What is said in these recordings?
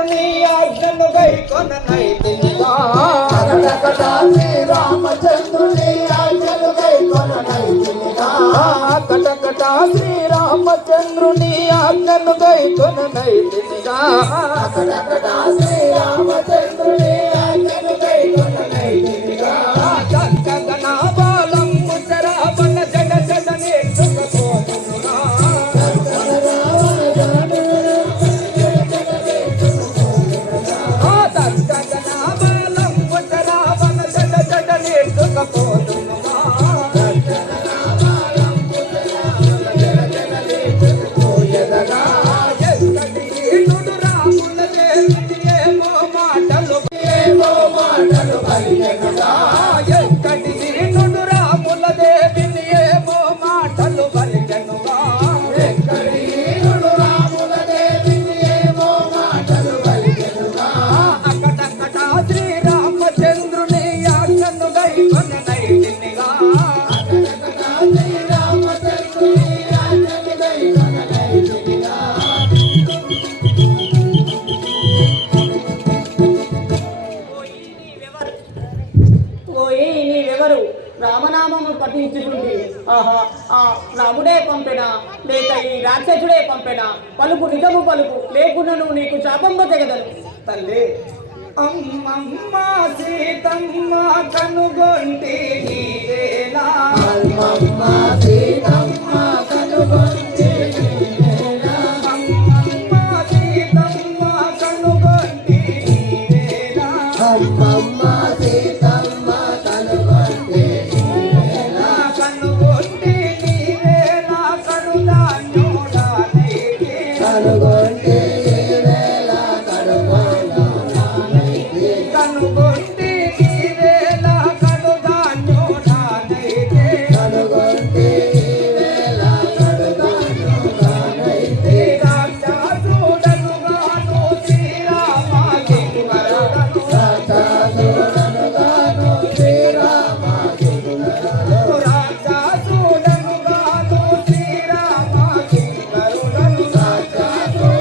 రామచంద్రుని ఆజ్ఞను గైకొననైతినిగా శ్రీరామచంద్రుని ఆజ్ఞను గైకొననైతినిగా కటకట శ్రీరామచంద్రుని ఆజ్ఞను గైకొననైతినిగా కటకట శ్రీరామచంద్రుని ఆజ్ఞను గైకొననైతినిగా గగనాబాలం ముసరాబన జడ జడ నేర్చుకోతున్నా గగనాబాలం ముసరాబన జడ జడ నేర్చుకోతున్నా రామనామము పఠించుకుంటే ఆహా ఆ రాముడే పంపెనా లేక ఈ రాక్షసుడే పంపెనా పలుకు నిజము పలుకు లేకున్నను నీకు శాపంబ జగదను తల్లి అమ్మమ్మ సీతమ్మ కనుగొంటి నీవేలా అమ్మమ్మ సీతమ్మ కనుగొంటి నీవేలా అమ్మమ్మ సీతమ్మ కనుగొంటి నీవేలా అమ్మమ్మ సీతమ్మ కనుగొంటి నీవేలా కనుగొంటి నీవేలా కనుదాన్యుడానైతే కనుగొంటి నీవేలా కనుగొంటి కనుగొంటి నీవేలా కనుదాన్యుడానైతే కనుగొంటి నీవేలా కనుగొంటి రాక్షసుడను గాను శ్రీరామకి వరదను రాక్షసుడను గాను శ్రీరామకి వరదను రాక్షసుడను గాను శ్రీరామకి వరదను రాక్షసుడను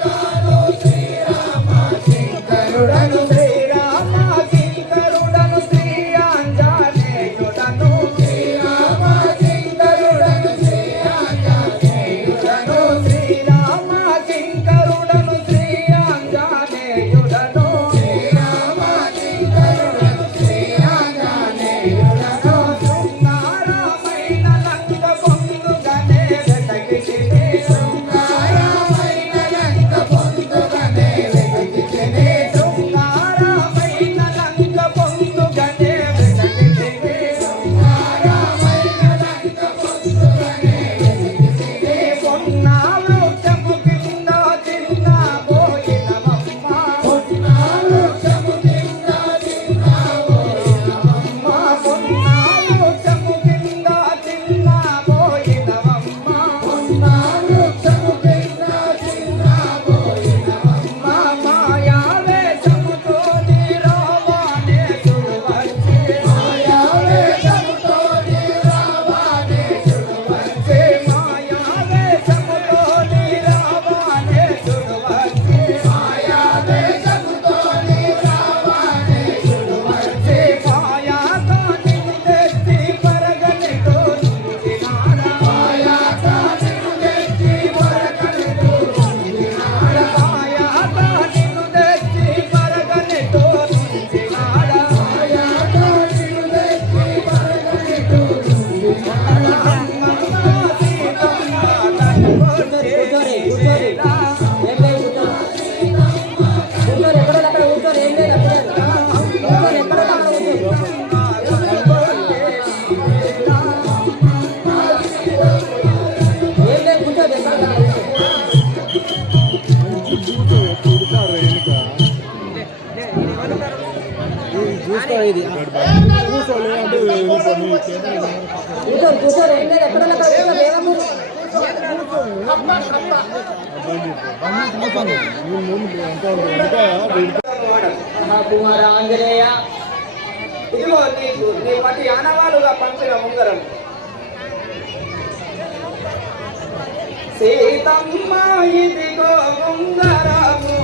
గాను శ్రీరామకి వరదను శ్రీరామకి వరదను శ్రీ ఆంజనేయుడను శ్రీరామకి వరదను శ్రీ ఆంజనేయుడను శ్రీరామకి వరదను శ్రీ ఆంజనేయుడను శ్రీరామకి వరదను శ్రీ ఆంజనేయుడను శృంగారమైన లంక పొందుగనే వెతకితిని శృంగారమైన లంక పొందుగనే వెతికితిని శృంగారమైన లంక పొందుగనే వెతకితిని శృంగారమైన లంక పొందుగనే వెతికితిని పొన్న వృక్షము కింద తిన్నబోయినవమ్మ పొన్న వృక్షము కింద తిన్నబోయినవమ్మ పొన్న వృక్షము కింద తిన్నబోయినవమ్మ పొన్న వృక్షము కింద తిన్నబోయినవమ్మ మాయావేశముతో నీ రావణేశుడు వచ్చి మాయావేషముతో నీ రావణేశుడు వచ్చి మాయావేశముతో నీ రావణేశుడు వచ్చి మాయావేషముతో నీ రావణేశుడు వచ్చి మాయాతో నిన్ను తెచ్చి పరగనితో నుంచినాడా మాయాతో నిన్ను తెచ్చి పరగనితో నుంచినాడా మాయాతో నిన్ను తెచ్చి పరగనితో నుంచినాడా మాయాతో నిన్ను తెచ్చి పరగనితో నుంచినాడా కుమార ఆంజనేయ ఇదిగో నీకు నీ పటి ఆనవాలుగా పంపిన ఉంగరం సీతమ్మ ఇదిగో ఉంగరము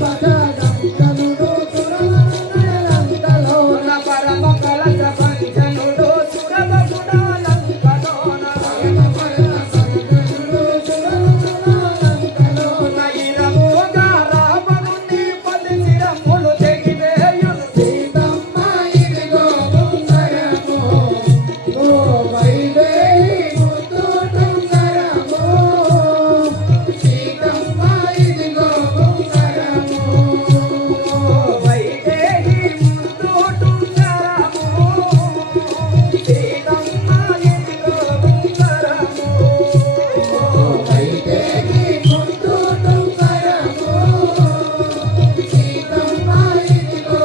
భజగంగనుడు సురలంకలోన పరమ కలశ పంచనుడు సురభగుడాలంకలోన ఇరముగా రావణుని పది శిరములు తెగివేయును సీతమ్మ ఇదిగో ఉంగరము ఓ వైదేహి ముద్దు ఉంగరము సీతమ్మ ఇదిగో ఉంగరము వైదేహి ముద్దుటుంగరము సీతమ్మ ఇదిగో ఉంగరము వైదేహి ముద్దు ఉంగరము సీతమ్మ ఇదిగో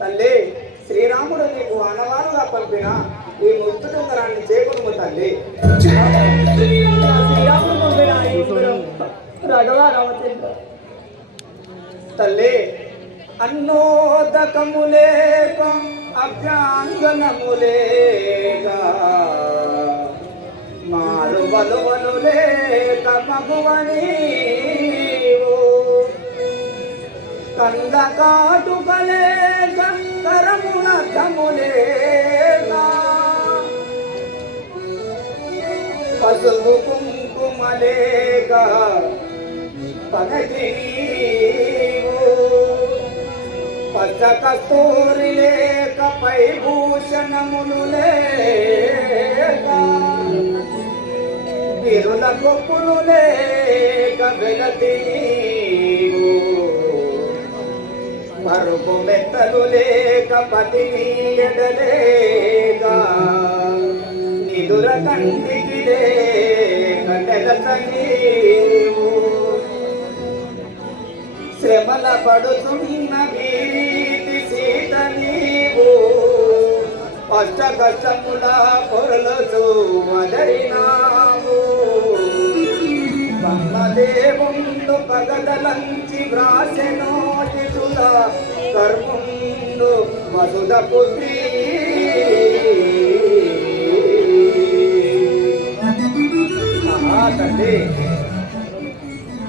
తల్లి శ్రీరాముడు నీకు అనవాలుగా పంపిన ఈ ముద్దుటుంగరాన్ని చేకొనుము తల్లి. శ్రీరాముడు పంపిన ఈ ఉంగరం రాఘవ రామచంద్ర. తల్లి అన్నోదకములేక అభ్యాంగనములేక మారు బలువలు లేక మగువని కందకాటుకలేక కరమున తములేక పసుపు కుంకుమలేక పగటి పచ్చ కస్తూరి లేక పై భూషణములు లేక విరుల కొప్పులు లేక వెలతి నీవు పరుపు మెత్తలు లేక పతిని ఎడలేక నిదుర కంటికి లేక నెలత నీవు శ్రమల పడుతున్న వీటి సీత నీవు అష్ట కష్టముల పొరలతో మదరినావు బ్రహ్మదేవుండు పగదలంచి వ్రాసెనోటి సుధ కర్ముండు వసుధ పుత్రి తల్లి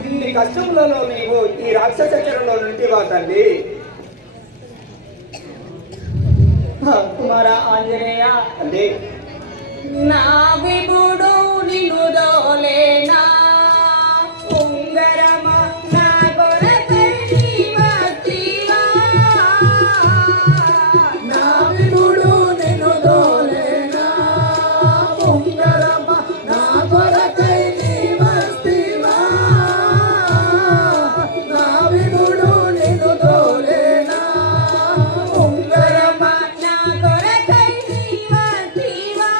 ఇన్ని కష్టములలో నీవు ఈ రాక్షస చెరలో నుండివా తల్లి. కుమార ఆంజనేయ తల్లి నా విభుడు నిన్ను దోలేనా ఉంగరమ నా కొరకై నీవచ్చివా. నా వినుడు నిన్ను దోలేనా ఉంగరమ నా కొరకై నీవస్తివా నా వినుడు నిన్ను దోలేనా ఉంగరమ నా కొరకై నీవచ్చివా.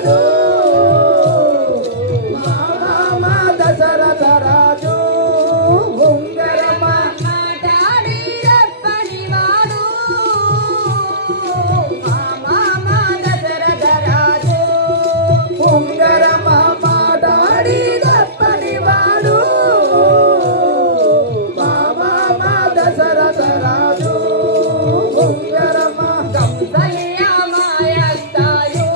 వాడు మా మామ దశరథ రాజు ఉంగరమ మాటాడి రప్పనివాడు మా మామ దశరథ రాజు ఉంగరమ మాటాడి తప్పని వాడు మా మామ దశరథ రాజు ఉంగరమ కంసల్య మాయస్తాయు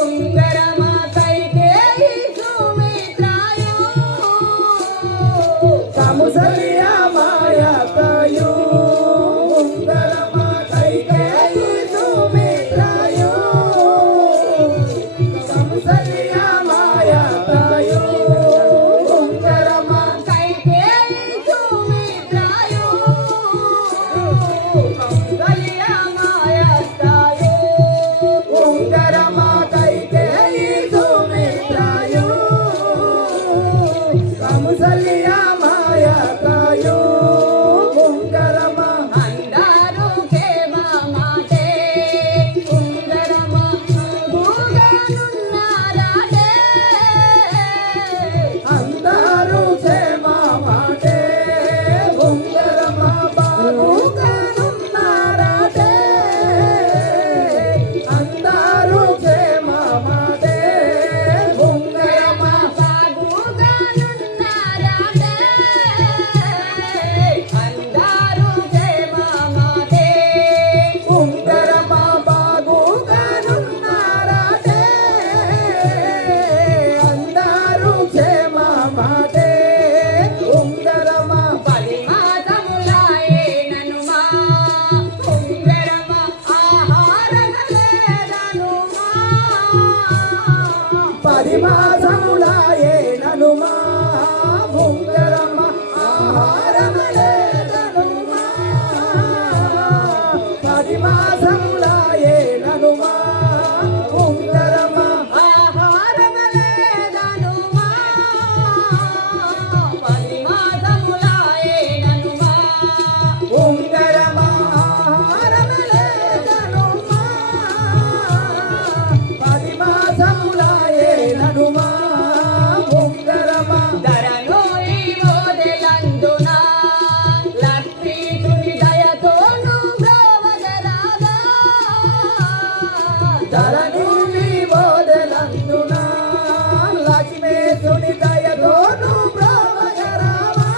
ఉంగరమ కైకేయి సుమిత్రాయు కముసలియ మాయతయు ఉంగరమ కైకేయి సుమిత్రయు కముసలియ మాయతయు ఉంగరమ కైకేయి సుమిత్రాయు కంసల్య మాయస్తాయు ఉంగరమ కైకేయి సుమిత్రయు కముసలియ మాయతయు ఉంగరమ అందరూ కేమ మాటే ఉంగరమ భూగానున్నారాటే అందరూ క్షేమ మాటే ఉంగరమ బాగుగానున్నారటే అందరూ క్షేమ మాటే ఉంగరమ బాగుగానున్నారాటే అందరూ కేమ మాటే ఉంగరమ బాగుగానున్నారటే అందరూ క్షేమ మాటే ఉంగరమ పది మాసములాయే ననుమా ఉంగరమ ఆహారగలేదనుమా పది మాసములాయే ననుమా ఉంగరమ ఆహారమలేదనుమా పది మాసములాయే ననుమా ఉంగరమ ఆహారగలేదనుమా పది మాసములాయే ననుమా ఉంగరమ ఆహారమలేదనుమా పది మాసములాయే ననుమా ఉంగరమ ధరను ఈ ఓదెలందునా లక్ష్మీచుని దయతోను బ్రోవగరాగా ధరణి బోధలందున లక్ష్మేశుని దయతోను బ్రహ్మగరామా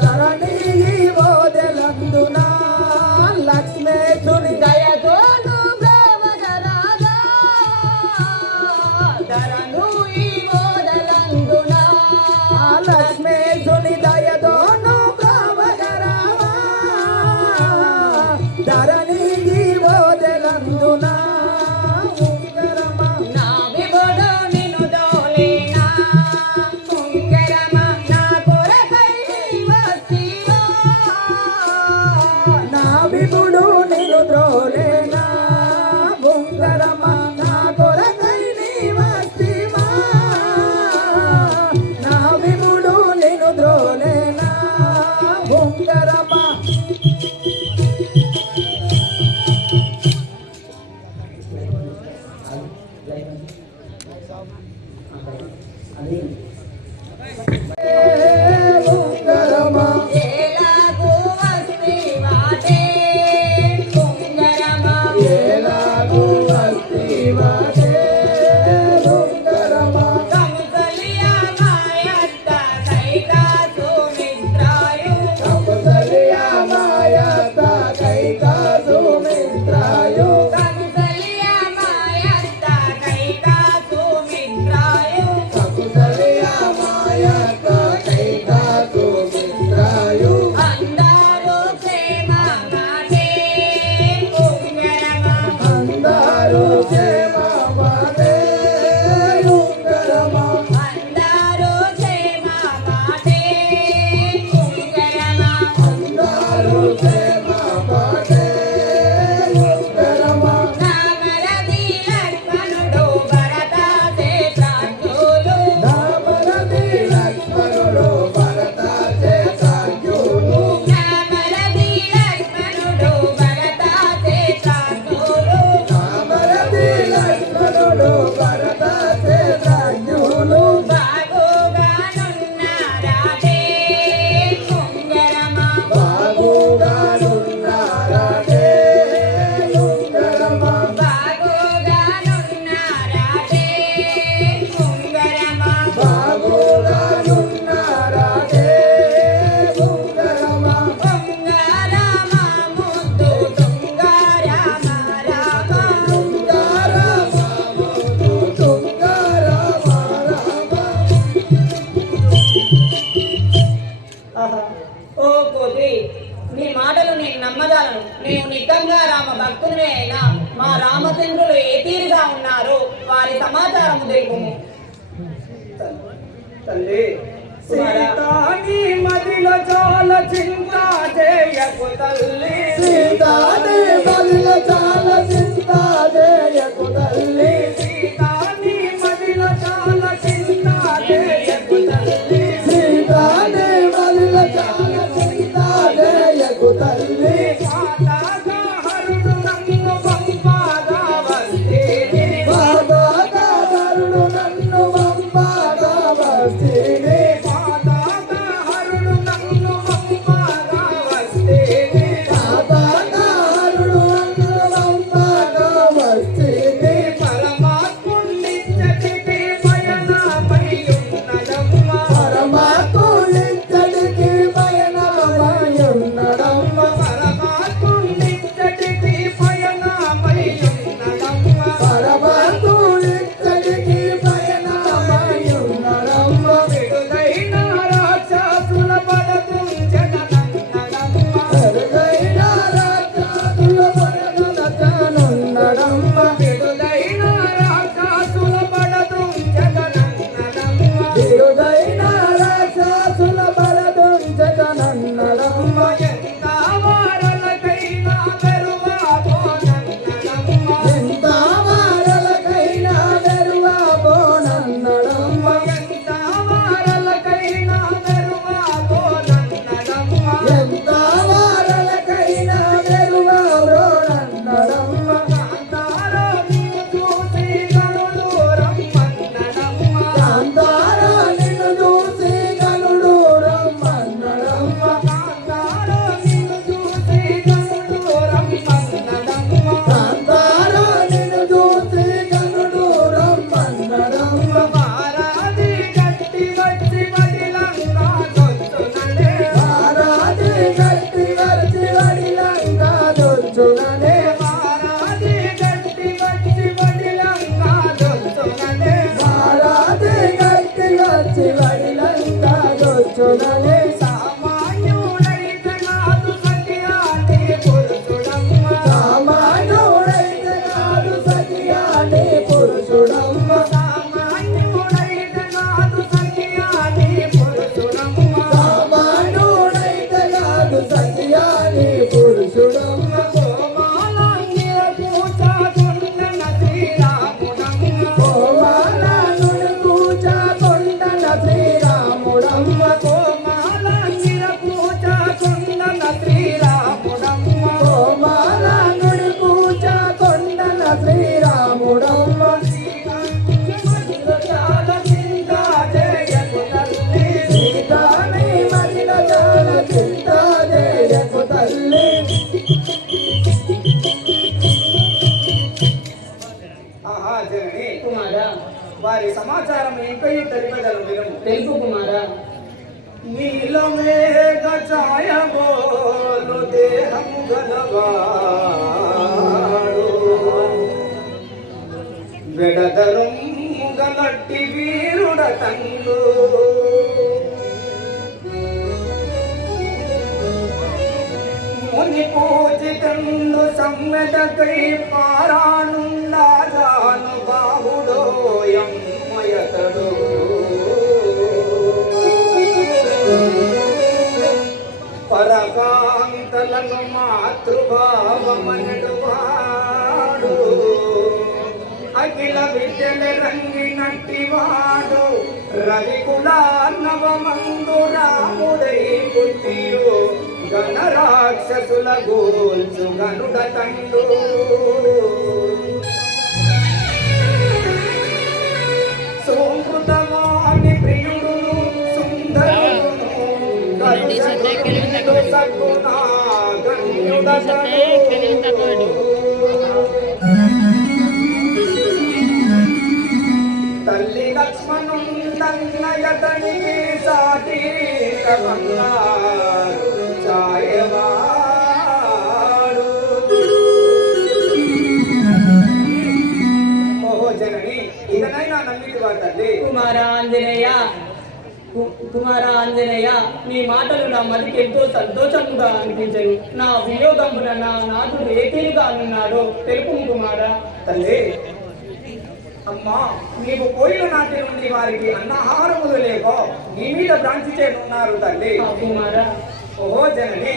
ధరణి బోధలందున లక్ష్మేశుని దయతోను బ్రోవగరాగా ధరను ఈ ఓదలందునా లక్ష్మేశుని దయతోను బ్రహ్మగరామా ధరణి బోధలందున ఉంగరమ నా విభుడు నిన్ను దోలేనా ఉంగరమ నా కొరకై వస్తివా నా విభుడు నిన్ను ద్రోలేనా ఉంగరమ నా కొరకై నీవస్తివా నా విభుడు నిన్ను ద్రోలేనా ఉంగరమ ఉంగరమ ఏలాగు వస్తివాటే ఉంగరమ ఎలాగు వస్తివాటే ఉంగరమ కంసలియ మాయత్త కైకా సుమిత్రాయు కౌసల్య మాయత కైకా సుమిత్రాయు కంసలియ మాయత్త కైకా సుమిత్రాయు కౌసల్య మాయత సమాచారము తెలుపుము. తల్లి సీతాని మదిలో చాలా చింత చేయకు తల్లి. సీతాని మదిలో చాలా చింత చేయకు తల్లి. సీతాని మదిలో చాలా చింత చేయకు తల్లి. సీతాని మదిలో చాలా చింత చేయకు తల్లి. మాతాగా హరుడు నన్ను పంపాగా వస్తేనే. బాబాగా హరుడు నన్ను పంపాగా వస్తేనే. మాతాగా హరుడు నన్ను పంపాగా వస్తేనే. బాబాగా హరుడు నన్ను పంపాగా వస్తేనే. పరమాత్మునిచ్చటికి పయనమై ఉన్నదమ్మ. పరమాత్మునిచ్చటికి పయనమై ఉన్నడమ్మ. పరమాత్మునిచ్చటికి పయనమై ఉన్నదమ్మ. పరమాత్మునిచ్చటికి పయనమై ఉన్నడమ్మ. విడుదైన రాక్షసుల పదకుంచెదనన్నదమ్మ. ఎరుగైన రాక్షసుల పడగనచనున్నడమ్మ. విడుదైన రాక్షసుల పదకుంచెదనన్నదమ్మ. విరుదైన రాక్షసుల పడదుంచనన్నడమ్మ. ఎంత వారలకైనా వెరువాబోనన్నదమ్మ. ఎంత వారలకైనా వెరువబోనన్నడమ్మ. ఎంత వారలకైనా వెరువాబోనన్నదమ్మ. ఎంత వారలకైనా వెరువబోనన్నడమ్మ. కాంతారా నిన్ను చూసి కనులు రమ్మన్నదమ్మ. కాంతారా నిన్ను చూసి కనుడు రమ్మన్నడమ్మ. కాంతారా నిన్ను చూసి కనులు రమ్మన్నదమ్మ. కాంతారా నిన్ను చూసి కనుడు రమ్మన్నడమ్మ. మారాది గట్టి వచ్చి బడిలంగా దొచ్చుననే. మారాజి గట్టి వచ్చి వడిలంగా దొచ్చుననే. మారాది గట్టి వచ్చి బడిలంగా దొచ్చుననే. మారాజి గట్టి వచ్చి వడిలంగా దొచ్చుననే. సామాన్యుడైతే నాదు సత్యాన్ని పురుషుడమ్మ. సామాన్యుడైతే నాడు సతియాని పురుషుడమ్మ. సామాన్యుడైతే నాదు సత్యాన్ని పురుషుడమ్మ. సామాన్యుడైతే నాడు సతియాని పురుషుడమ్మ. కోమాలంగిర పూజాకుండన శ్రీరాముడమ్మ. కోమాలానుని పూజాకొండన శ్రీరాముడమ్మ. కోమాలంగిర పూజాకుండన శ్రీరాముడమ్మ. కోమాలానుని పూజాకొండన శ్రీరాముడమ్మ. చాలా చింత చేయకు తల్లి. సీతాని మదిలో చాలా చింత చేయకు తల్లి. ఆహా జనని కుమారా వారి సమాచారం ఇంకయు తెలిపదను వినుము. తెలుపు కుమారా. నీలమేఘ ఛాయబోలు దేహము గలవాడు. వెడదరుమ్ము గలట్టి వీరుడ తండు. ముని పూజితండు సమ్మెదకై పారానుండాజాను బాహుడోయమ్మయతడు. పరకాంతలను మాతృభావమనడువాడు. అఖిల విద్యల రంగినట్టివాడు. రవికులార్ణవమందు రాముడై పుట్టియు గణరాక్షసుల గోల్చు గనుడ తండు. సోంకృతమాని ప్రియుడును సుందరుడును గరుడను సద్గుణా గణ్యుడతడు. తల్లి లక్ష్మణుండన్నయతనికి సాటి బంగారు ఛాయవాడు. ఓహో జనని ఇదనైనా నమ్మితి తల్లి. కుమార ఆంజనేయ, నీ మాటలు నా మదికి ఎంతో సంతోషంగా అనిపించాయి. నా వియోగమున నా నాథుడు ఏ తీరుగా ఉన్నాడో తెలుపు కుమారా. తల్లి అమ్మా నీవు పోయిన నాటి నుండి వారికి అన్నాహారములు లేకో నీ మీద భ్రాంతి చేస్తున్నారు తల్లి. కుమారా ఓహో జనని,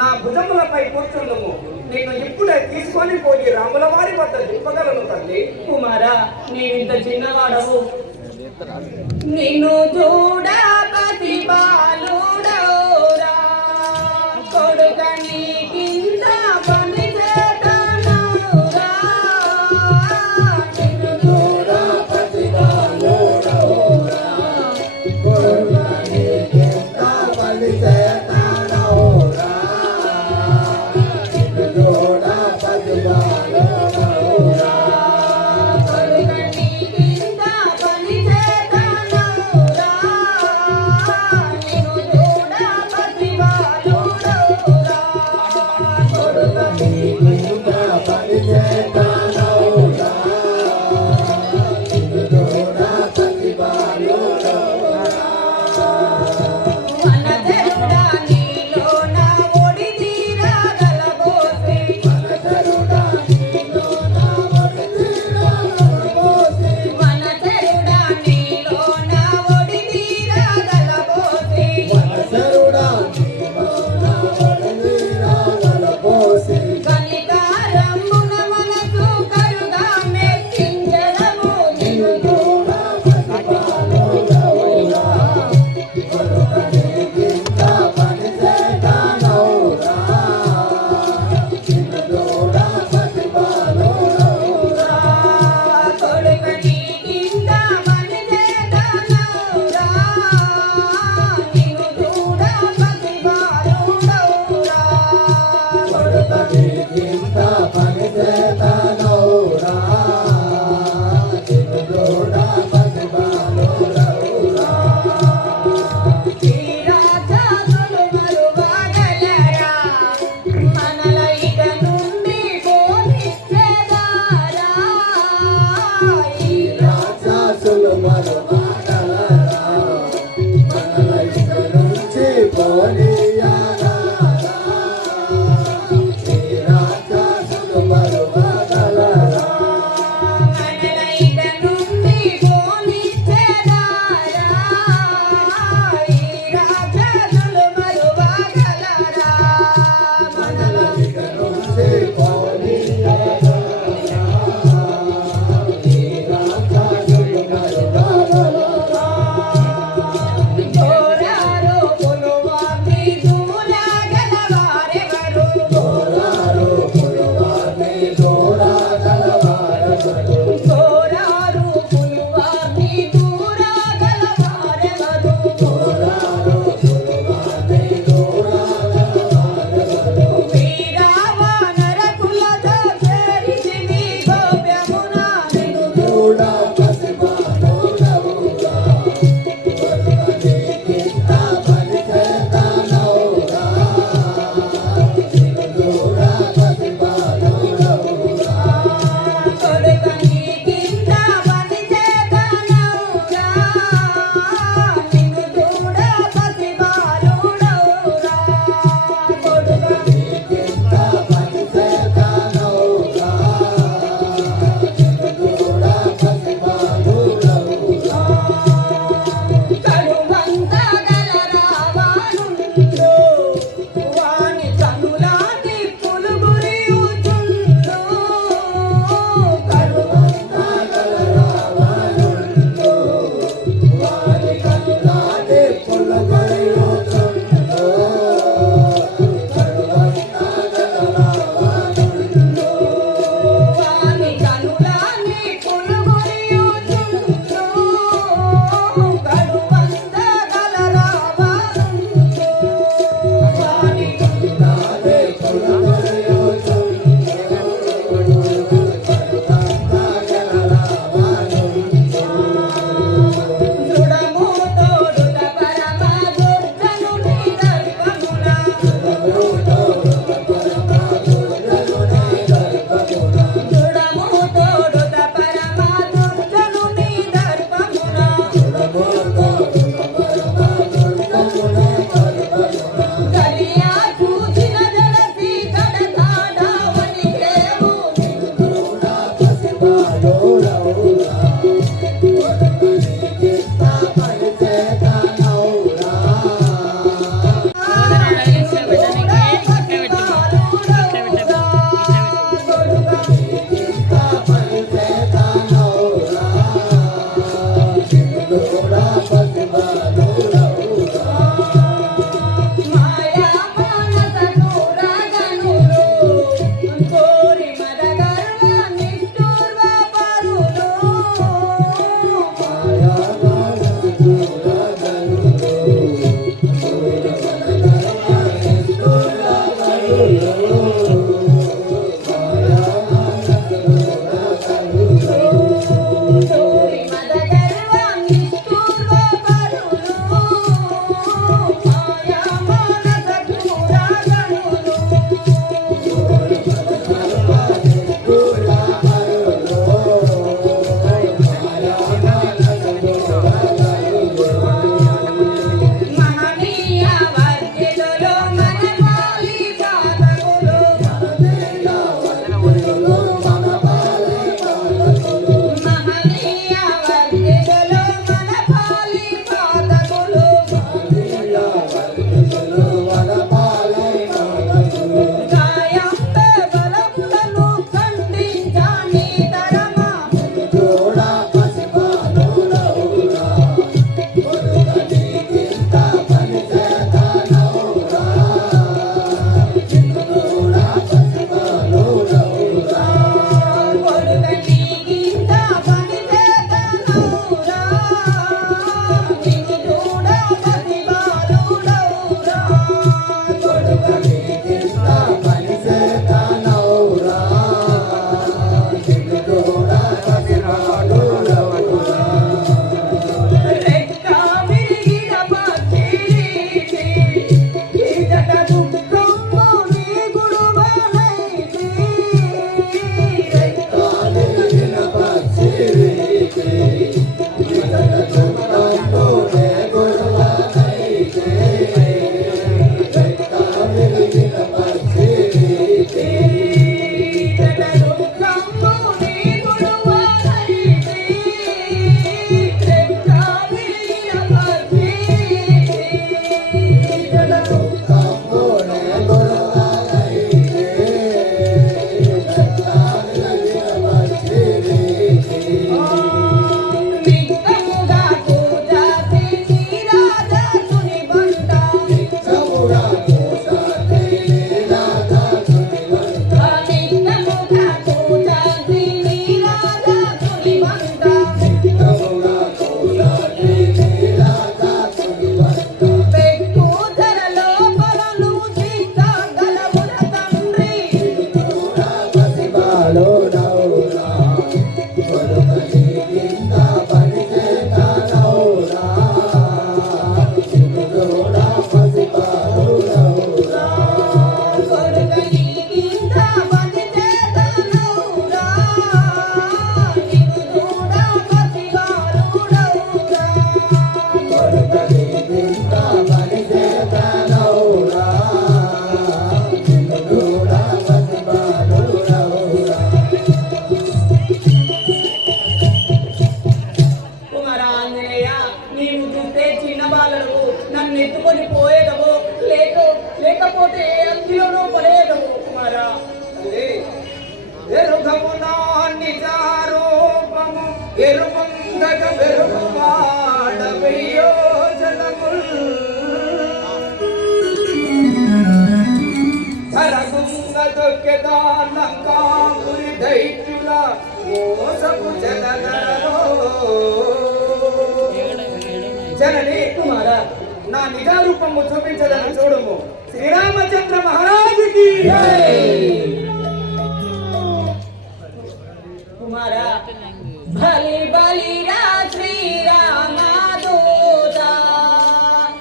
నా భుజములపై కూర్చుందుము. నిన్ను ఇప్పుడే తీసుకొని పోయి రాముల వారి వద్ద దింపగలను తల్లి. కుమారా నీవింత చిన్నవాడవు. నిన్ను చూడ పసి బాలుడోరా కొడుక నీకింత పని చేతనవురా. నిన్ను చూడ పసి బాలుడోరా కొడుకనికింత బలి చేతానవురా. నిన్ను చూడ పసిబాలుడవురా. కొడుక నీకింత పని చేతనవురా. ఎరుపొందగ వెరువాడవయ్యో జనముల్ ధరగుంగ దొక్కెదా లంకాపురి దైత్యుల మోసపు జనగరలో జనని కుమారా నా నిజ రూపము చూపించదని చూడము శ్రీరామచంద్ర మహారాజుకి కుమారా బలి బలిరా శ్రీరామదూత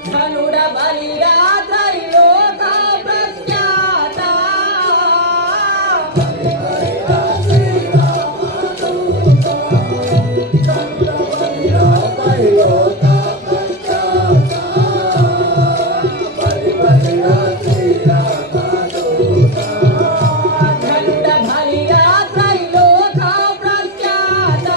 ధనుడ బలిరా త్రైలోక ప్రఖ్యాత ధనుడ బలిరా త్రైలోక ప్రఖ్యాత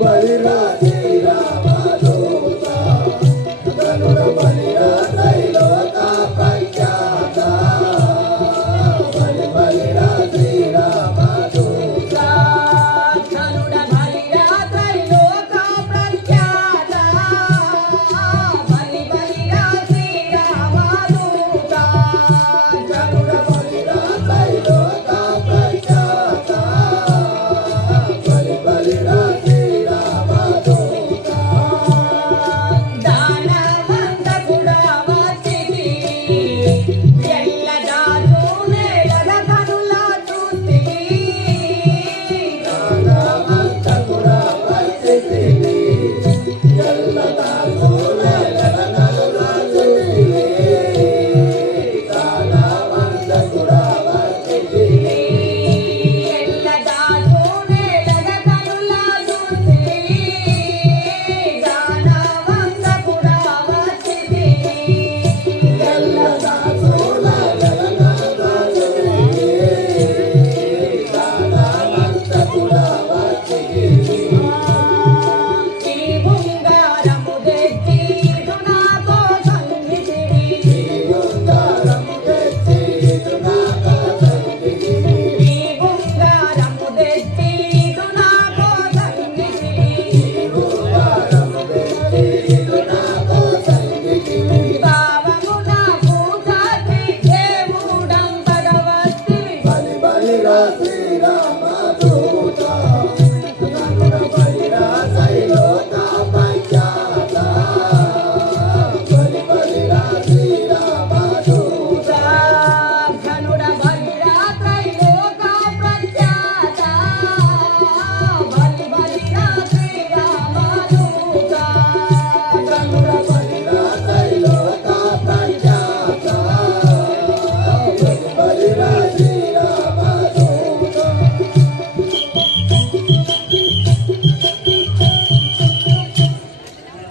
బలిరా శ్రీరామదూత గనుడ బలిరా త్రైలోక ప్రఖ్యాత బలిరా శ్రీరామదూత ధనుడ బలిరా త్రైలోక ప్రఖ్యాత బలిరా శ్రీరామదూత గనుడ బలిరా త్రైలోక ప్రఖ్యాత బలిరా శ్రీరామదూత దానవంతకుడా వచ్చితి ఎల్ల దాసు నేలద కనులా చూస్తివి దానవంతకుడా వచ్చితివి ఎల్లదాసులే గగనములా చూసితివి దానవంతకుడా వచ్చితివి ఎల్ల దాసు నేలద కనులా చూస్తివి దానవంతకుడా వచ్చితివి ఎల్లదాసులే గగనములా చూసితివి దానవంతకుడా వచ్చితివి ఈ బంగారము తెచ్చి ఇటు నాతో సంగితివి బంగారము తెచ్చి ఇటు నాతో సంగితివి ఈ బంగారము తెచ్చి ఇటు నాతో సంగితివి బంగారము తెచ్చి ఇటు నాతో సంగితివి భావము నాకు సాటి దేవుడం భగవత్తివి బలిరా శ్రీరామదూత గనుడ బలిరా త్రైలోక ప్రఖ్యాత బలిరా శ్రీరామదూత ధనుడ బలిరా త్రైలోక ప్రఖ్యాత బలిరా శ్రీరామదూత గనుడ బలిరా త్రైలోక ప్రఖ్యాత బలిరా శ్రీరామదూత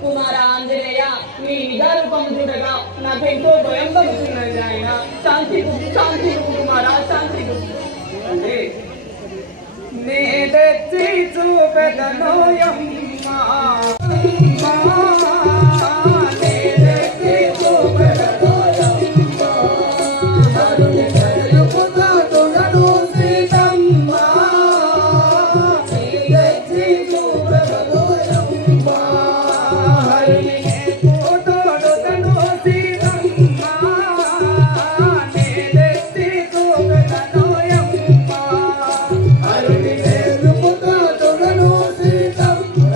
కుమార ఆంజనేయ మీ నిజ రూపం చూడగా నాకు ఎంతో భయం కలుగుతున్నది ఆయన. శాంతి కుమార శాంతి అంటే నే తెచ్చి చూపెదనోయమ్మ నే తెచ్చి చూపెదనోయమ్మ హరుని తెలుపుతా తొడను సీతమ్మ తెచ్చి చూపెదనోయమ్మ హరిని తోడొదను సీతమ్మ నే తెచ్చి చూపెదనోయమ్మ హరుని తెలుపుతా తొడను సీతమ్మ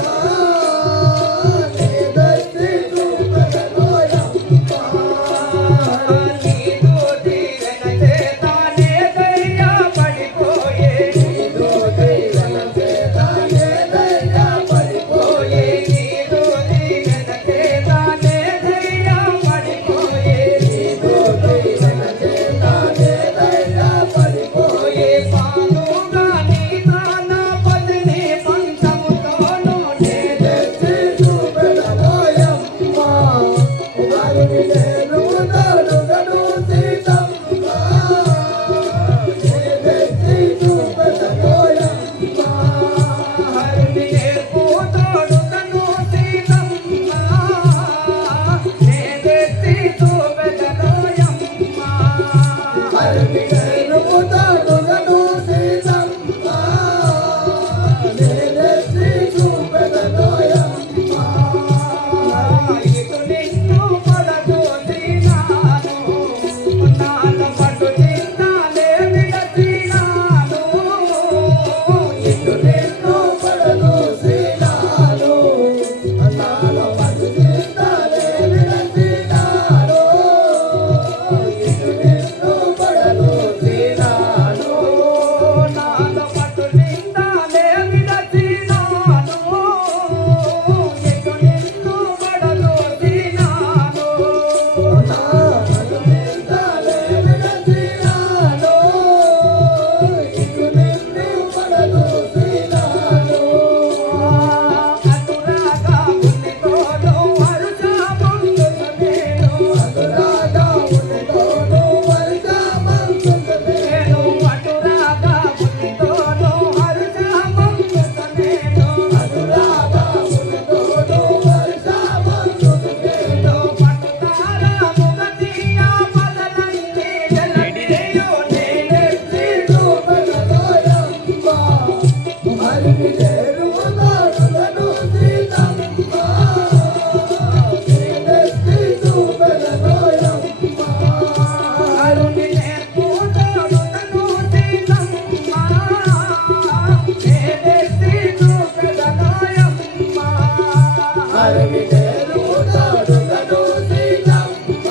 అరవి చేరు తోడుగను సీతమ్మ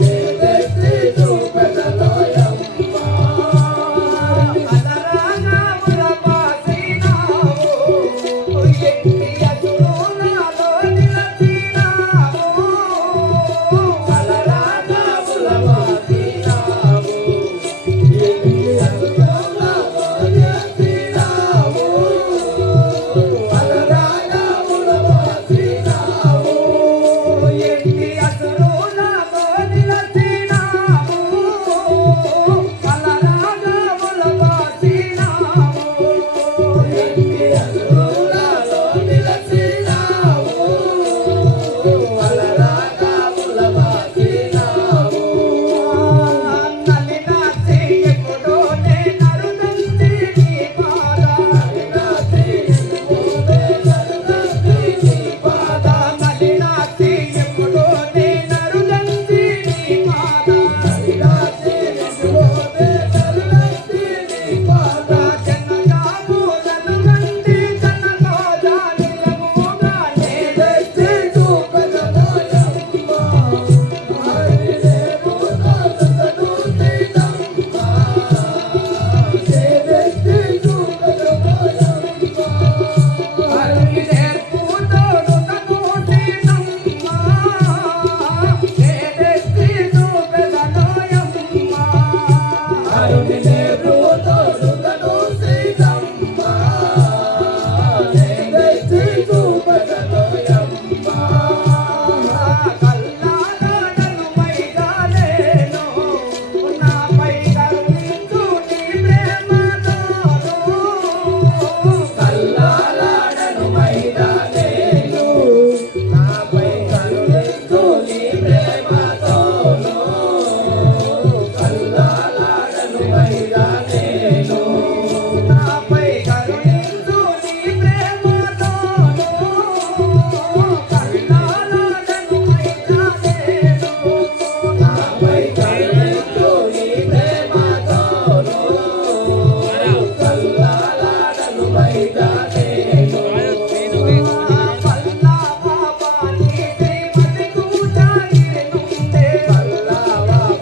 చేదెత్తి చూపెదలోయమ్మ అలరాగాముల పాసినావు ఎట్టి అసురులలో నిలచినావు అలరాగాముల పాసినావు ఎట్టి అసురులలో నిలచినావు అలరాగాముల పాసినావు ఎట్టి అసురులలో నిలచినావు అలరాగాముల పాసినావు ఎట్టి అసురులలో నిలచినావు అలరాగాముల పాసినావు నలినాచి ఎప్పుడో నేనరుదంచి నీ పాద నలినాచి ఎప్పుడో నేనరుదంచి నీ పాద జనగాములను గంటి జనగోజా నిలముగా నేనే అరుని నేర్పుతోడు తను సీతమ్మ నేనెత్తి చూపెదలోయమ్మ కల్లాడను మైదానేను నాపై కరుణించు నీ ప్రేమతోను కల్లాలాడను మైదానేను నాపై కరుణించు నీ ప్రేమతోను కల్లాలాడను మైదానేను నాపై కరుణించు నీ ప్రేమతోను కల్లాడను మైదానేను నాపై కరుణించు నీ ప్రేమతోను కల్లాలాడను మైదానేను పల్లా పాపాని శ్రీమతి కూచాయి నుండే కల్లావా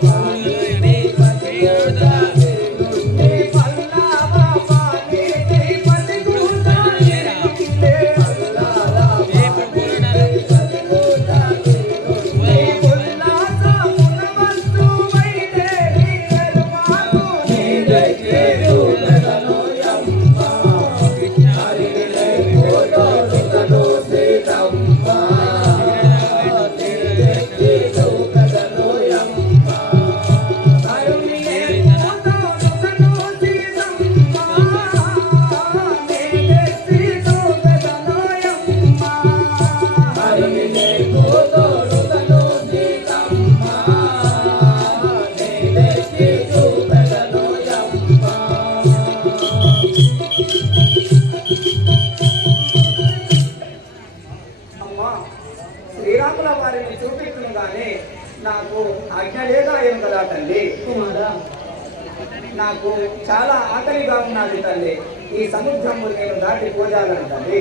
పాని శ్రీమతి కూచాయి నుండి పల్లా పాపాని శ్రీమతి కూచాయి నుండే కల్లావా పాని శ్రీమతి కూచాయి నుండి ఉల్లాసమున వస్తువైతే నీరు మాకు నీదెక్కి చూపెదలోయమ్మ హరివిలే పోతోడుగను సీతమ్మ నీదెక్కి చూపెదలోయమ్మ అరుని నేర్పుతోడు తను సీతమ్మ నేనెత్తి చూపెదలోయమ్మ హరివిలే పోతోడుగను సీతమ్మ నీదెక్కి చూపెదలోయమ్మ అమ్మా శ్రీరాముల వారిని చూపించును గాని నాకు ఆజ్ఞ లేదా ఏం కదా తల్లి కుమారా నాకు చాలా ఆకలిగా ఉన్నది తల్లి ఈ సముద్రము నేను దాటి పోజాలను తల్లి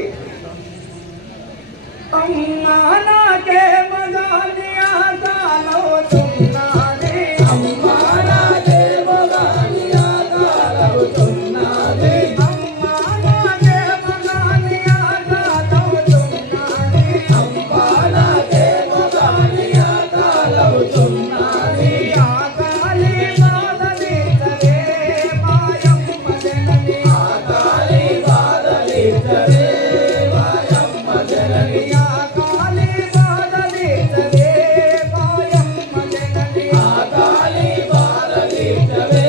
అమ్మా నాకే మగాని ఆగాలవుతున్నది అమ్మా నాకే మొగాని ఆగాలవుతున్నది అమ్మా నాకే మగాని ఆగాలవుతున్నది అమ్మా నాకే మొగాని ఆగాలవుతున్నది ఆగాలి బాధలితరే మాయమ్మ జనని ఆగాలి బాధలిద్దరే మాయమ్మ జనని ఆగాలి బాధలితరే మాయమ్మ జనని ఆగాలి బాధలిద్దరే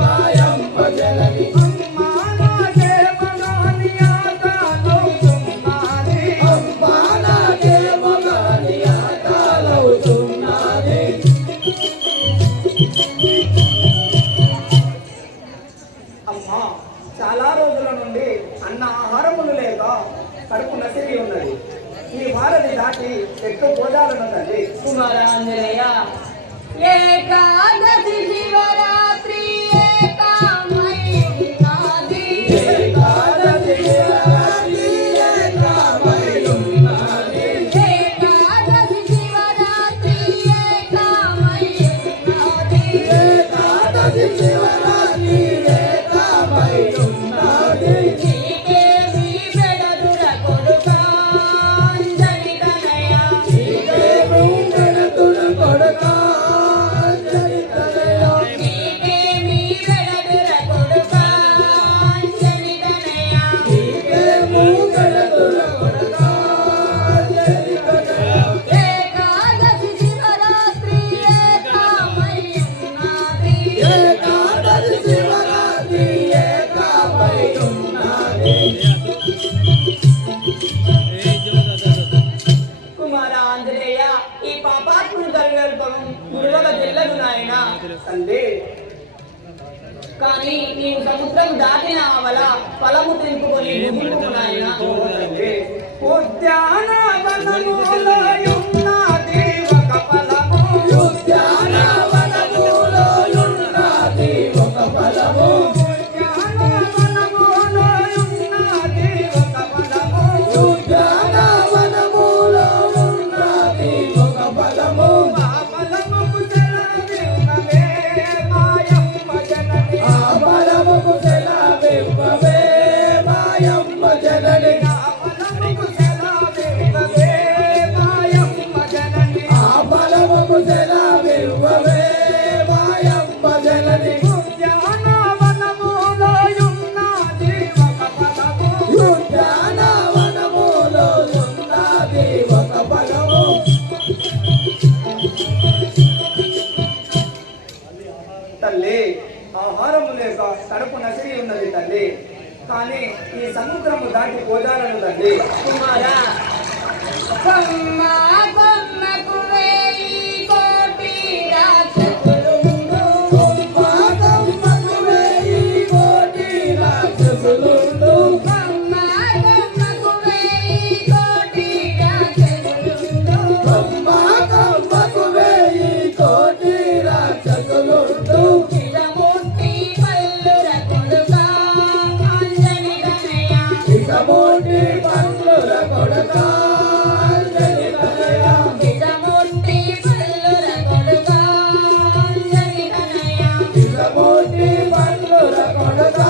మాయమ్మ జనని అమ్మా నాకే మగాని ఆగాలవుతున్నది అమ్మా నాకే మొగాని ఆగాలవుతున్నది అమ్మా చాలా రోజుల నుండి అన్న ఆహారములు లేక కడుపు నసిరి ఉన్నది ఈ వారధి దాటి ఎట్టు పోదాలన్నదండి కుమారా ఆంజనేయ ఏకాదశి శివరాత్రి ఏకామైనాది ఏకాదశి శివరాత్రి ఏకామైనాది తండ్రి కానీ నీవు సముద్రం దాటిన వల ఫలము తెంపుకొని భుజింపు నాయన. తండ్రి ఉద్యానవనములో ఉన్నది ఒక ఫలము ఉద్యానవనములో ఉన్నది ఒక ఫలము ఉద్యానవనములో ఉన్నది ఒక ఫలము ఉద్యానవనములో ఉన్నది ఒక ఫలము ఆ ఫలముకు సెలవివ్వవే మాయమ్మ జనని ఆ ఫలముకు సెలవివ్వవే మాయమ్మ జనని ఆ ఫలముకు సెలవివ్వవే మాయమ్మ జనని ఆ ఫలముకు సెలవివ్వవే మాయమ్మ జనని ఉద్యానవనములో ఉన్నది ఒక ఫలము ఉద్యానవనములో ఉన్నది ఒక ఫలము తల్లి ఆహారము లేక కడుపు నసిరి ఉన్నది తల్లి. కానీ ఈ సముద్రము దాటి పోదాలను తల్లి. కుమారా కొమ్మ కొమ్మకు వేయి కోటి రాక్షసులుండు. కొమ్మకు వేయి కోటి రాక్షసులుండు కొమ్మ కొమ్మకు వేయి కోటి రాక్షసులుండు. కొమ్మకు వేయి కోటి రాక్షసులుండు చిరముట్టి పల్లుర కొడుకా అంజని తనయ. ఇకమోటి పన్నుల కొడక అంజని తనయ చిరముట్టి పల్లుర కొడుకా అంజని తనయ. ఇకమోటి పన్నుల కొడక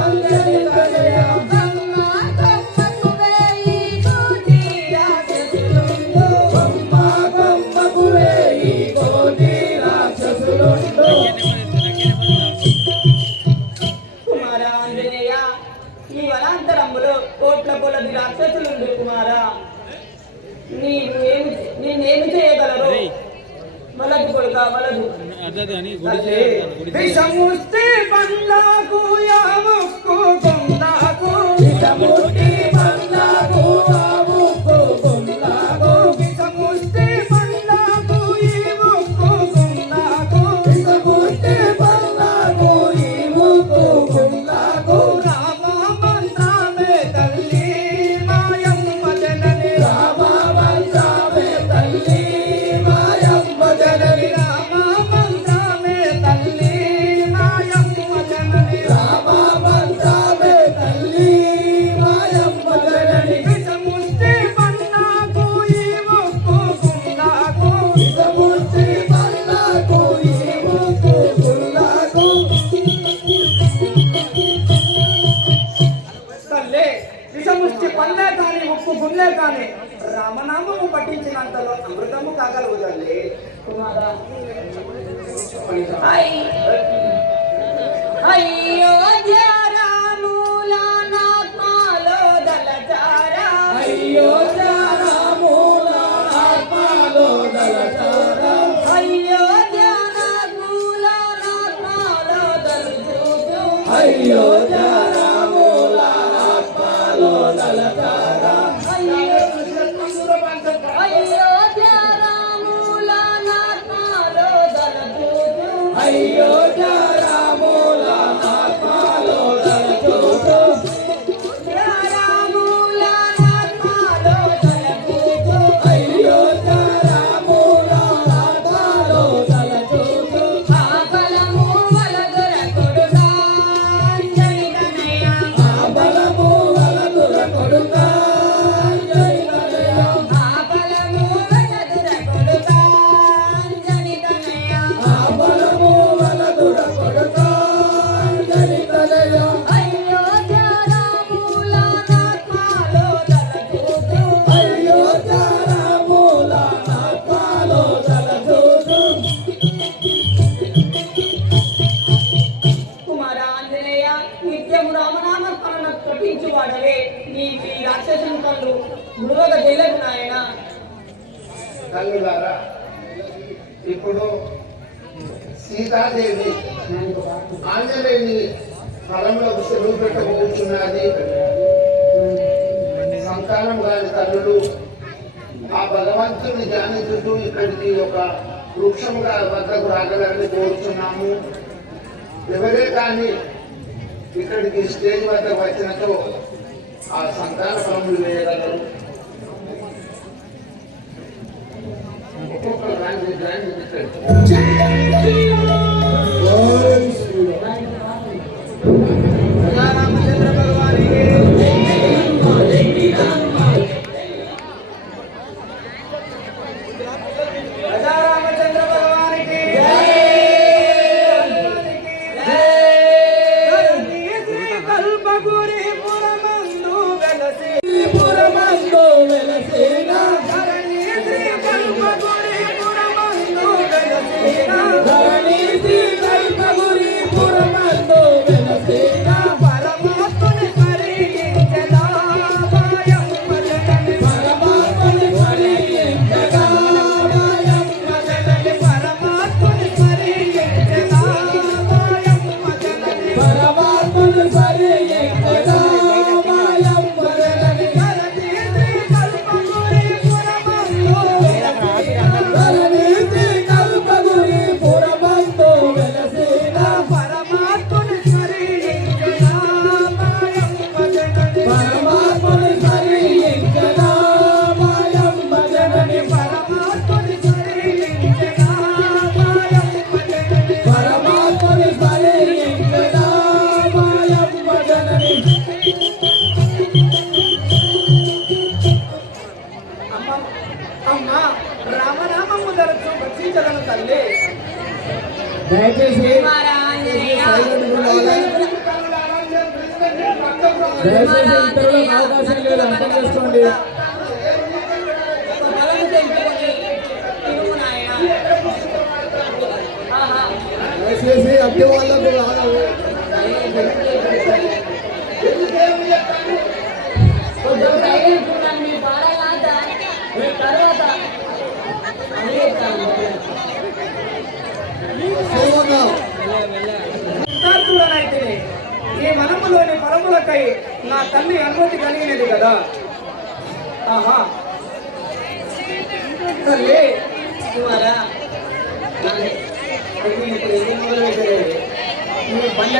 అంజని తనయ కొమ్మ కొమ్మకు వేయి కోటి రాక్షసులుండు. కొమ్మకు వేయి కోటి రాక్షసులుండు కుమారా ఆంజనేయ ఈ వనాంతరములో కోట్ల కొలది రాక్షసులుండు కుమారా. నేనేమి చేయగలరు? వలదు కొడుక వలదు. తల్లి విషముష్టి పండ్లకు యాముక్కు కొండకు ఇకమోటి పన్నులకు ఆముకు కొల్లాకు విషముష్టి పండ్లకు ఈ ముక్కు కొండకు ఇకమోటి పన్నులకు ఈముకు కొల్లాకు రామ మంత్రమే తల్లి మాయమ్మ జనని రామ మంత్రమే తల్లి మాయమ్మ జనని రామ మంత్రమే తల్లి మాయమ్మ జనని రామ మంత్రమే తల్లి మాయమ్మ జనని విషముష్టి పండ్లకు ఈ ముక్కు కొండకు ఇకమోటి పన్నులకు ఈముకు కొల్లాకు తల్లి విషముష్టి పండ్లే కాని ఉప్పు గుండె కాని రామనామము పఠించినంతలో అమృతము కాగలవు తల్లి. కుమారా అయ్యోధ్య రాముల నాత్మలో దళచారా. అయోధ్య రాముల ఆత్మలో దళచారా అయ్యోధ్య రాముల నాత్మలో దళచూచు. అయోధ్య రాముల ఆత్మలో దళచారా అయోధ్య రాముల నాత్మలో దళచూచు. అయోధ్య రాముల ఆత్మలో దళచూచు రాముల నాత్మలో దళచూచు. అయోధ్య రాముల ఆత్మలో దళచూచు ఆ ఫలము వలదుర కొడుకా అంజని తనయ. ఆ బలము వలదుర కొడుకా అంజని తనయ ఆ ఫలము వలదుర కొడుకా అంజని తనయ. ఆ బలము వలదుర కొడుకా అంజని తనయ అయోధ్య రాముల నాత్మలో దళచూచు. అయోధ్య రాముల ఆత్మలో దళచూచు కుమారా ఆంజనేయ నిత్యము రామనామ స్మరణ పఠించువాడవే నీ ఈ రాక్షసుని కళ్ళు మృగ జైలకు నాయన. తల్లులారా ఇప్పుడు సీతాదేవి ఆంజనేయుని ఫలంలో సెలవు పెట్టబోతున్నది. సంతానం కాని తల్లులు ఆ భగవంతుని ధ్యానించుతూ ఇక్కడికి ఒక వృక్షముగా వద్దకు రాగలని కోరుతున్నాము. ఎవరే కానీ ఇక్కడికి స్టేజ్ వద్దకు వచ్చినతో ఆ సంతాన ఫలములు వేయగలరు. ఒక్కొక్కరు రాండి రామచంద్ర భగవానికి రాజా రామచంద్ర భగవానికి శ్రీ కల్పగురి పురమందు వెలసి పురమందు వెలసిన ధరణి శ్రీ కల్పగురి పురమందు వెలసిన ధరణి శ్రీ కల్పగురి పురమందు వెలసిన పరమాత్మని స్మరించెదా మాయమ్మ జగని పరమాత్మని స్మరించెదా మాయమ్మ జగని పరమాత్మని స్మరించెదా మాయమ్మ జగని పరమాత్మని స్మరించెదా మాయమ్మ జగని ధరణి శ్రీ కల్పగురి పురమందు వెలసిన ధరణి శ్రీ కల్పగురి పురమందు వెలసిన పరమాత్మని స్మరించెదా మాయమ్మ జగని పరమాత్మని స్మరించెదా మాయమ్మ జగని పరమాత్మని స్మరించెదా మాయమ్మ జగని పరమాత్మని స్మరించెదా మాయమ్మ జగని అమ్మ రామనామము ధరచు భక్షించగలను తల్లి దయచేసి దయచేసి ఇతరులకు అవకాశం లేదు, అర్థం చేసుకోండి. బలం తెంపుకొని తిరుగు నాయనా. ఆహా. దయచేసి అట్టి వాళ్ళకు రాదు. కొంచెం సైలెంట్ ఉండండి. మీ పారాయణ మీ తర్వాత అన్నీ చెప్తాను. సిద్ధార్థుడనైతే ఈ మనములోని పరములకై నా తల్లి అనుమతి కలిగినది కదా. ఆహా తల్లి కుమారా, ఇప్పుడు ఏం మొదలుపెట్టలేదు. మీ బండ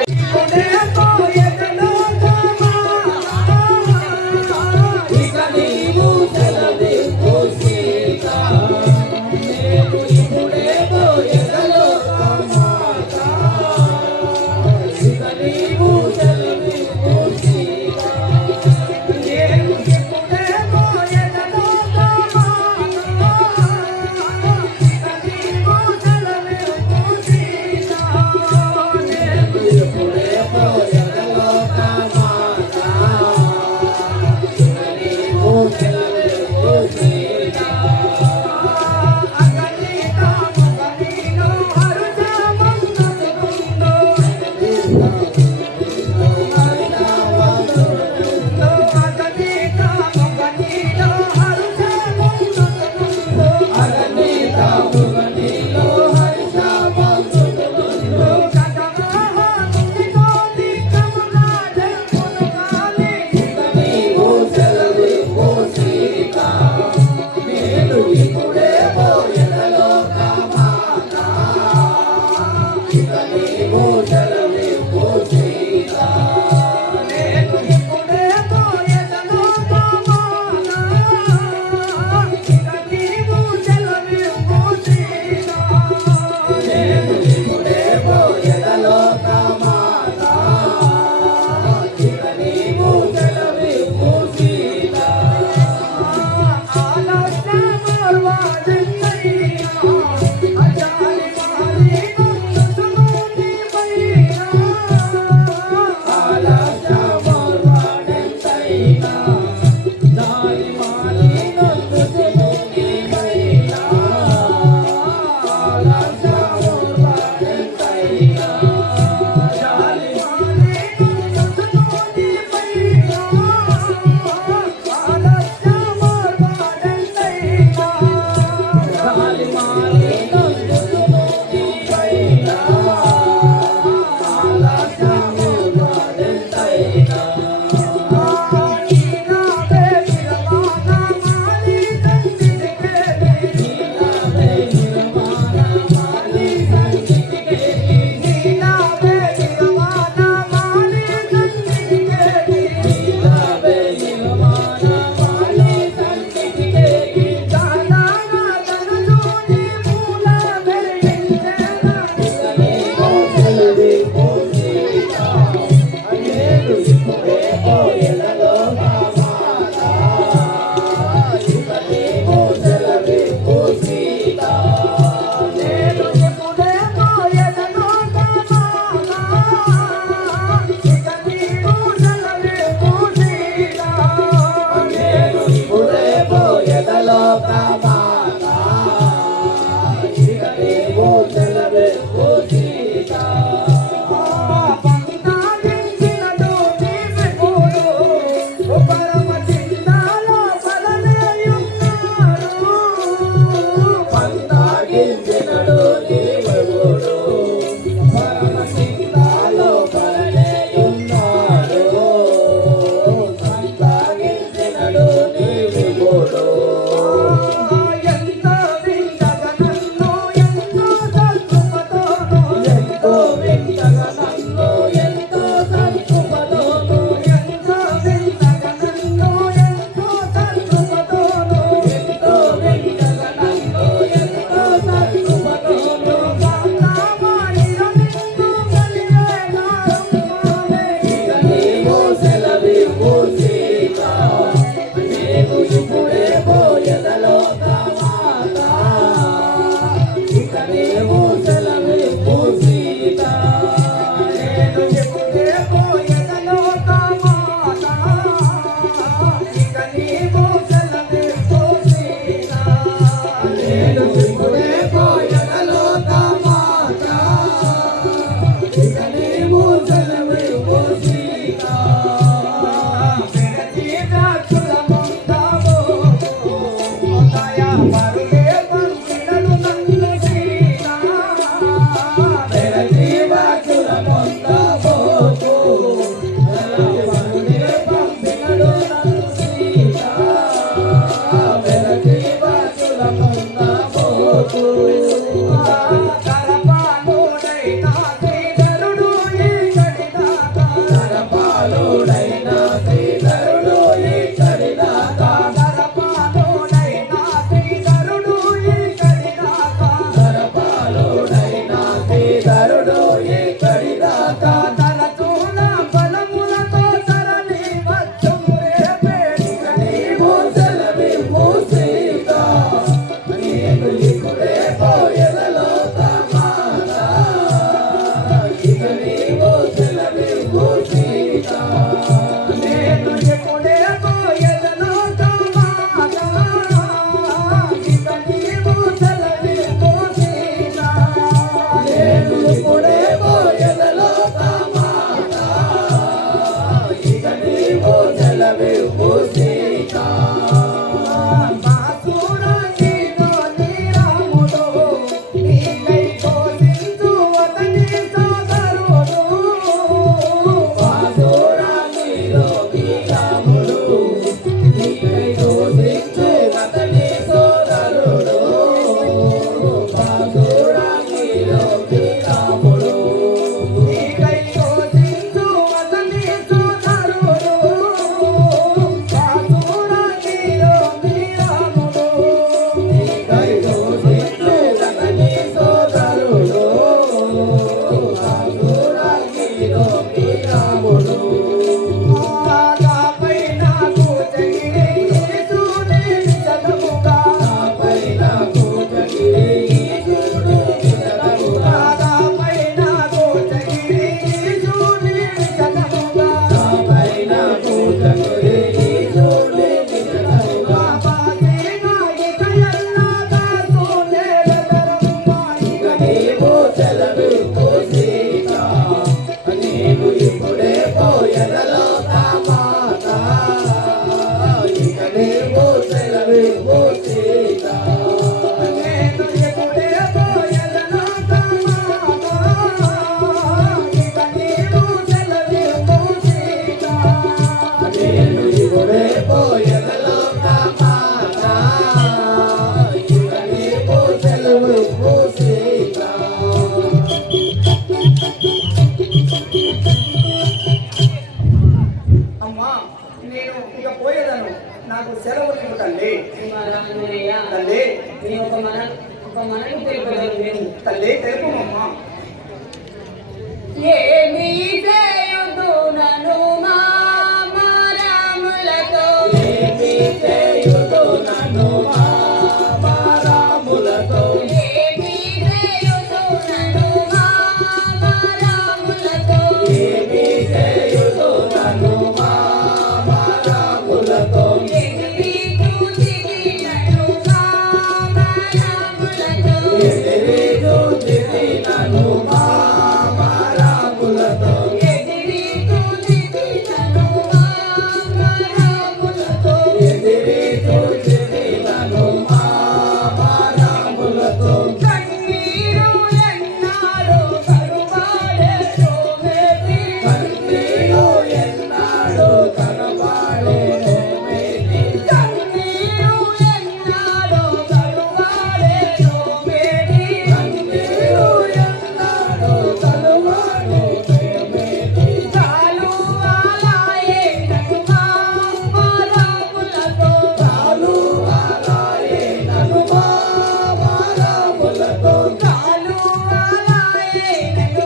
ఇక నీవు సెలవివ్వు సీత, నేను ఇప్పుడేదో ఎదలో సమాత. ఇక నీవు సెలవివ్వు సీత, నేను ఎప్పుడేమో ఎదలో నీవు సెలవివ్వు సీత. నేను ఇప్పుడేదో ఎదలో సమాత. ఇక నీవు సెలవివ్వు సీత. నీవు సెలవివ్వు సీత, నేను ఇప్పుడేమో ఎదలో సమాత. ఇక నీవు సెలవివ్వు సీత. నేను ఇప్పుడేమో ఎదలో సమాత. ఇక నీవు సెలవివ్వు సీత. ఆలస్యమోర్వాడెంతైనా దాని మాలి నొందుతును నీవైనా. ఆలస్యమోర్వాడెంతైనా దాని దాని మాలి నొందుతును నీవైనా. ఆలస్యమోర్వాడెంతైనా ఇక పోయేదను నాకు సెలవు నీకు తల్లి. శ్రీమన్నారాయణయ్య, తల్లి నీ ఒక మనవి తెలుపగలను. తల్లి తెలుపుమమ్మా. ఏమి చేయుదునను మామరాములతో, ఏమి చేయుదునను మామరాములతో, ఏమి చేయుదునను మామరాములతో, ఏమి చేయుదునను మామరాములతో, ఎదిరి చూచినను మామరాములతో, ఎదిరి చూచినను మామరాములతో, ఎదిరి చూచినను మామరాములతో, ఎదిరి చూచినను మామరాములతో, కన్నీరు ఎన్నాడో కరువాడెను మేటి, కన్నీరు ఎన్నాడో కరువాడెను మేటి, కన్నీరు ఎన్నాడో కరువాడెను మేటి, కన్నీరు ఎన్నాడో కరువాడెను మేటి, చాలు అలాయే నన్ను మామరాములతో, చాలు అలాయే నన్ను మామరాములతో, చాలు అలాయే నన్ను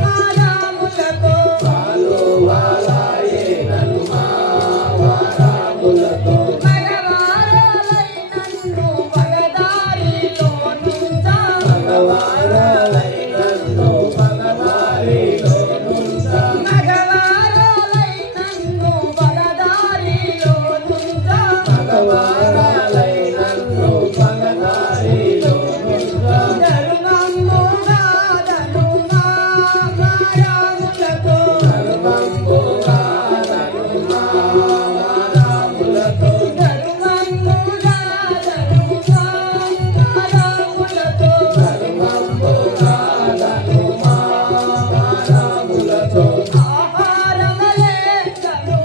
మామరాములతో, చాలు అలాయే నన్ను మామరాములతో, మగవారలై నన్ను పగదారిలో నుంచా, మగవారలై నన్ను పగదారిలో నుంచా, మగవారలై నన్ను పగదారిలో నుంచా, మగవారలై నన్ను పగదారిలో నుంచా, ధర్మముగాదను మామరాములతో, ధర్మముగాదను మామరాములతో, ధర్మముగాదను మామరాములతో, ధర్మముగాదను మామరాములతో, ఆహారమలే కను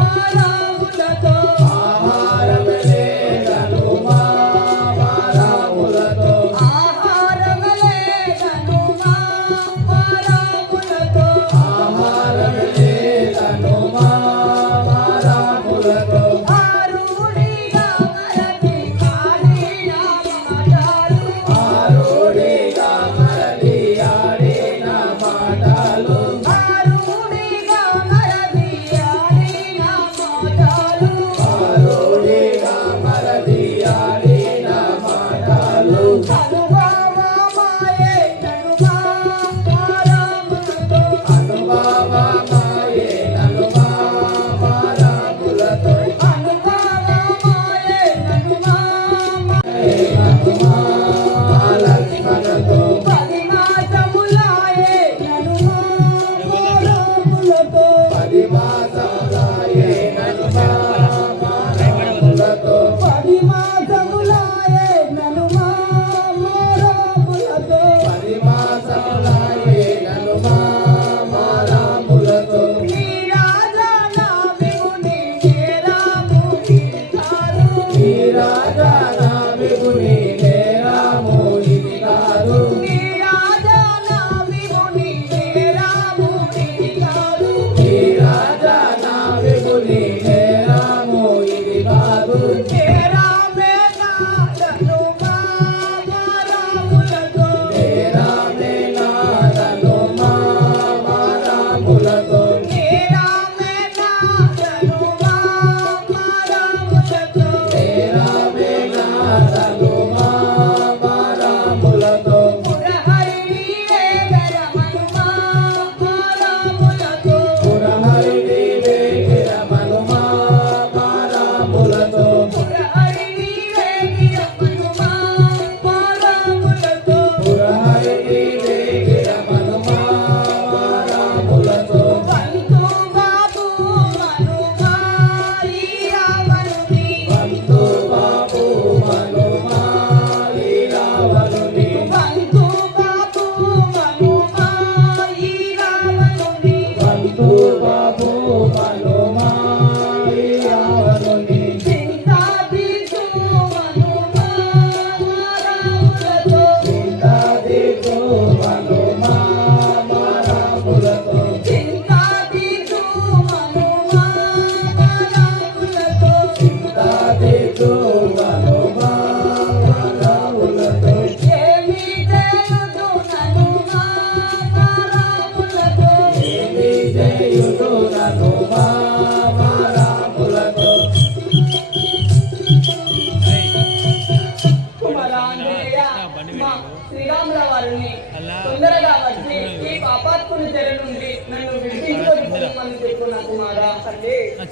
మామరాములతో, ఆహారమలే కను మామరాములతో, ఆహారమలే కను మామరాములతో, ఆహారమలే కను మామరాములతో, ఆరుడిగా మరది ఆడిన మాటలు, ఆరుడిగా మరది ఆడిన మాటలు, ఆరుడిగా మరది ఆడిన మాటలు,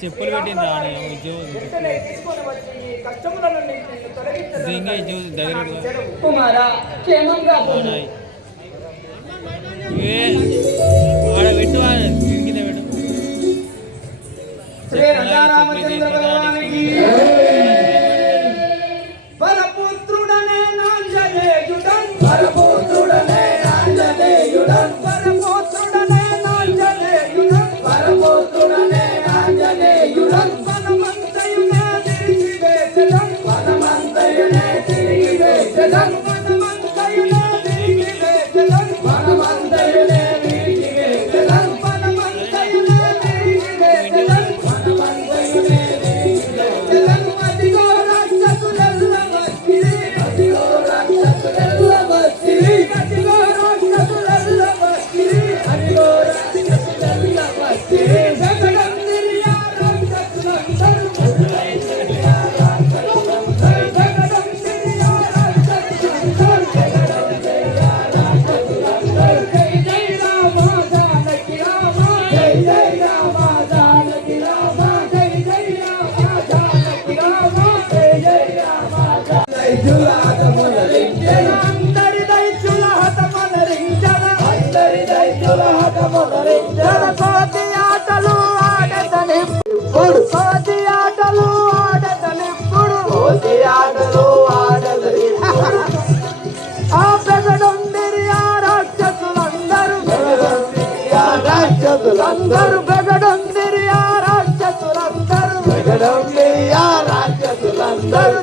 చెప్పులు పెట్టింది వెంటనే తీసుకొని వచ్చి ఈ కష్టముల నుండి నిన్ను తొలగించదను. సెలవు. కుమారా క్షేమంగా పోను. ఆడ పెట్టు కింద పెట్టు శ్రీ రామచంద్ర భగవానికి వరపుత్రుడనే నాంజనేయుడన్ వరపుత్రుడనే నాంజనేయుడన్ వరపుత్రుడనే నాంజనేయుడన్ వరపుత్రుడనే నాంజనేయుడన్ వనమంతయునే తిరిగి వేసెదన్ వనమంతయునే తిరిగి వేసెదన్ వనమంతయునే తిరిగి వేసెదన్ వనమంతయునే తిరిగి వేసెదన్ వనమంతయునే తిరిగి వేసెదన్ వనమంతయునే తిరిగి వేసెదన్ అదిగో రాక్షసులెల్ల వచ్చిరి అదిగో రాక్షసులెల్ల వచ్చిరి అదిగో రాక్షసులెల్ల వచ్చిరి అదిగో రాక్షసులెల్ల వచ్చిరి జగదందిరియా రాక్షసులందరూ జగదందిరియా రాక్షసులందరూ జగదందిరియా రాక్షసులందరూ జగదందిరియా రాక్షసులందరూ జై జై రామ జానకి రామ జై జై రామ జానకి రామ జై జై రామ జానకి రామ జై జై రామ దైత్యుల హతమొదలించెను అందరి దైత్యుల హతమొదలించెను అందరి దైత్యుల హతమొదలించెను కోతి ఆటలు ఆడదనిప్పుడు కోతి ఆటలు ఆడదనిప్పుడు కోతి ఆటలు ఆడదనిప్పుడు ఆ బెగడొందిరి ఆ రాక్షసులందరూ రాక్షసులందరూ బెగడొందిరి ఆ రాక్షసులందరూ బెగడొందిరి ఆ రాక్షసులందరూ